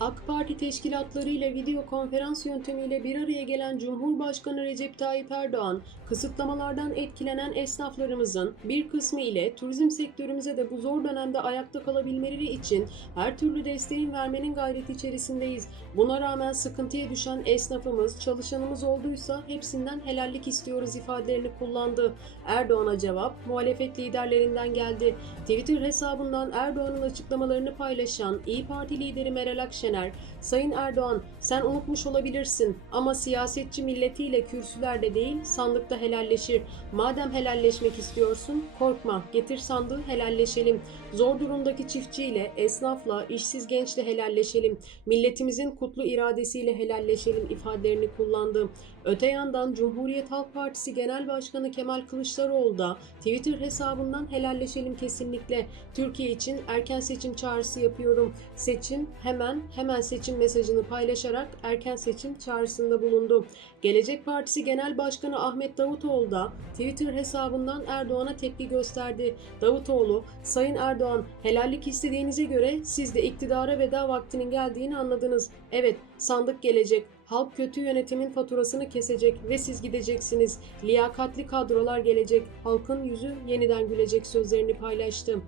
AK Parti teşkilatlarıyla video konferans yöntemiyle bir araya gelen Cumhurbaşkanı Recep Tayyip Erdoğan, kısıtlamalardan etkilenen esnaflarımızın bir kısmı ile turizm sektörümüze de bu zor dönemde ayakta kalabilmeleri için her türlü desteğin vermenin gayreti içerisindeyiz. Buna rağmen sıkıntıya düşen esnafımız, çalışanımız olduysa hepsinden helallik istiyoruz ifadelerini kullandı. Erdoğan'a cevap muhalefet liderlerinden geldi. Twitter hesabından Erdoğan'ın açıklamalarını paylaşan İyi Parti lideri Meral Akşener, Sayın Erdoğan sen unutmuş olabilirsin ama siyasetçi milletiyle kürsülerde değil sandıkta helalleşir. Madem helalleşmek istiyorsun korkma getir sandığı helalleşelim. Zor durumdaki çiftçiyle, esnafla, işsiz gençle helalleşelim. Milletimizin kutlu iradesiyle helalleşelim ifadelerini kullandı. Öte yandan Cumhuriyet Halk Partisi Genel Başkanı Kemal Kılıçdaroğlu da Twitter hesabından helalleşelim kesinlikle. Türkiye için erken seçim çağrısı yapıyorum. Seçim hemen hemen seçim mesajını paylaşarak erken seçim çağrısında bulundu. Gelecek Partisi Genel Başkanı Ahmet Davutoğlu da Twitter hesabından Erdoğan'a tepki gösterdi. Davutoğlu, Sayın Erdoğan helallik istediğinize göre siz de iktidara veda vaktinin geldiğini anladınız. Evet sandık gelecek. Halk kötü yönetimin faturasını kesecek ve siz gideceksiniz. Liyakatli kadrolar gelecek. Halkın yüzü yeniden gülecek sözlerini paylaştı.